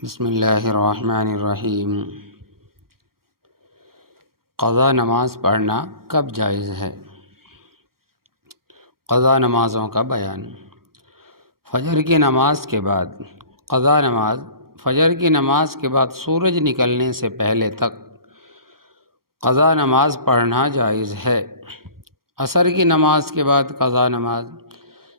بسم اللہ الرحمن الرحیم۔ قضا نماز پڑھنا کب جائز ہے؟ قضا نمازوں کا بیان۔ فجر کی نماز کے بعد قضا نماز فجر کی نماز کے بعد سورج نکلنے سے پہلے تک قضا نماز پڑھنا جائز ہے۔ عصر کی نماز کے بعد قضا نماز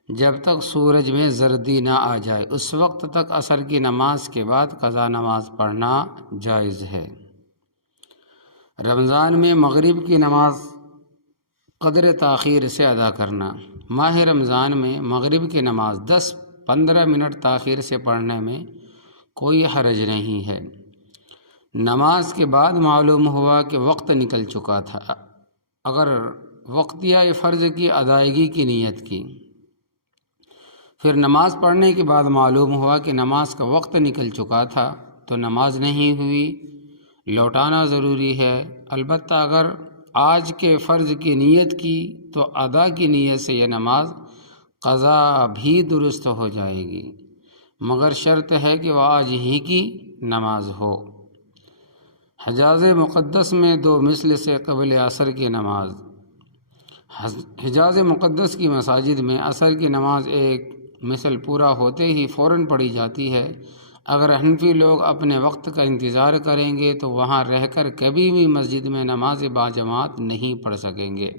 جب تک سورج میں زردی نہ آ جائے اس وقت تک عصر کی نماز کے بعد قضا نماز پڑھنا جائز ہے۔ رمضان میں مغرب کی نماز قدر تاخیر سے ادا کرنا۔ ماہ رمضان میں مغرب کی نماز 10-15 منٹ تاخیر سے پڑھنے میں کوئی حرج نہیں ہے۔ نماز کے بعد معلوم ہوا کہ وقت نکل چکا تھا، اگر وقتیہ فرض کی ادائیگی کی نیت کی، پھر نماز پڑھنے کے بعد معلوم ہوا کہ نماز کا وقت نکل چکا تھا تو نماز نہیں ہوئی، لوٹانا ضروری ہے۔ البتہ اگر آج کے فرض کی نیت کی تو ادا کی نیت سے یہ نماز قضا بھی درست ہو جائے گی، مگر شرط ہے کہ وہ آج ہی کی نماز ہو۔ حجاز مقدس میں 2 مثل سے قبل عصر کی نماز۔ حجاز مقدس کی مساجد میں عصر کی نماز 1 مثل پورا ہوتے ہی فوراً پڑھی جاتی ہے۔ اگر حنفی لوگ اپنے وقت کا انتظار کریں گے تو وہاں رہ کر کبھی بھی مسجد میں نماز باجماعت نہیں پڑھ سکیں گے،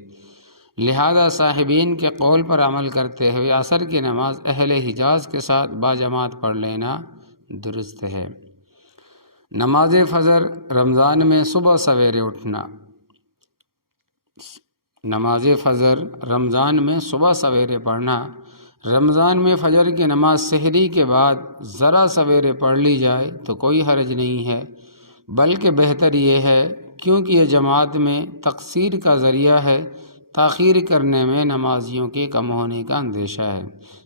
لہذا صاحبین کے قول پر عمل کرتے ہوئے عصر کی نماز اہل حجاز کے ساتھ باجماعت پڑھ لینا درست ہے۔ نماز فجر رمضان میں صبح سویرے اٹھنا۔ نماز فجر رمضان میں صبح سویرے پڑھنا۔ رمضان میں فجر کی نماز سحری کے بعد ذرا سویرے پڑھ لی جائے تو کوئی حرج نہیں ہے، بلکہ بہتر یہ ہے کیونکہ یہ جماعت میں تقصیر کا ذریعہ ہے۔ تاخیر کرنے میں نمازیوں کے کم ہونے کا اندیشہ ہے۔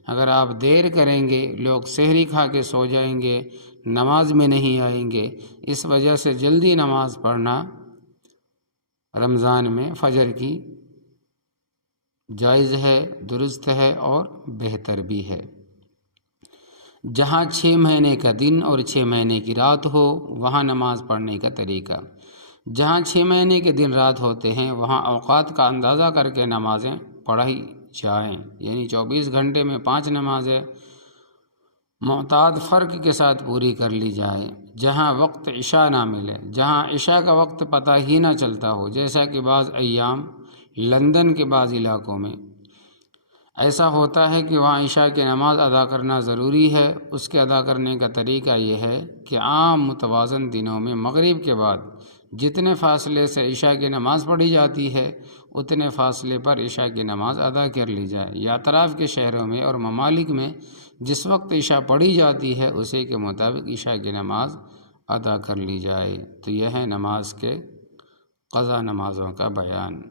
اگر آپ دیر کریں گے لوگ سحری کھا کے سو جائیں گے، نماز میں نہیں آئیں گے، اس وجہ سے جلدی نماز پڑھنا رمضان میں فجر کی جائز ہے، درست ہے اور بہتر بھی ہے۔ جہاں 6 مہینے کا دن اور 6 مہینے کی رات ہو وہاں نماز پڑھنے کا طریقہ۔ جہاں 6 مہینے کے دن رات ہوتے ہیں وہاں اوقات کا اندازہ کر کے نمازیں پڑھی جائیں، یعنی 24 گھنٹے میں 5 نمازیں معتاد فرق کے ساتھ پوری کر لی جائیں۔ جہاں وقت عشاء نہ ملے، جہاں عشاء کا وقت پتہ ہی نہ چلتا ہو، جیسا کہ بعض ایام لندن کے بعض علاقوں میں ایسا ہوتا ہے کہ وہاں عشاء کی نماز ادا کرنا ضروری ہے، اس کے ادا کرنے کا طریقہ یہ ہے کہ عام متوازن دنوں میں مغرب کے بعد جتنے فاصلے سے عشاء کی نماز پڑھی جاتی ہے اتنے فاصلے پر عشاء کی نماز ادا کر لی جائے، یا اطراف کے شہروں میں اور ممالک میں جس وقت عشاء پڑھی جاتی ہے اسی کے مطابق عشاء کی نماز ادا کر لی جائے۔ تو یہ ہے نماز کے قضا نمازوں کا بیان۔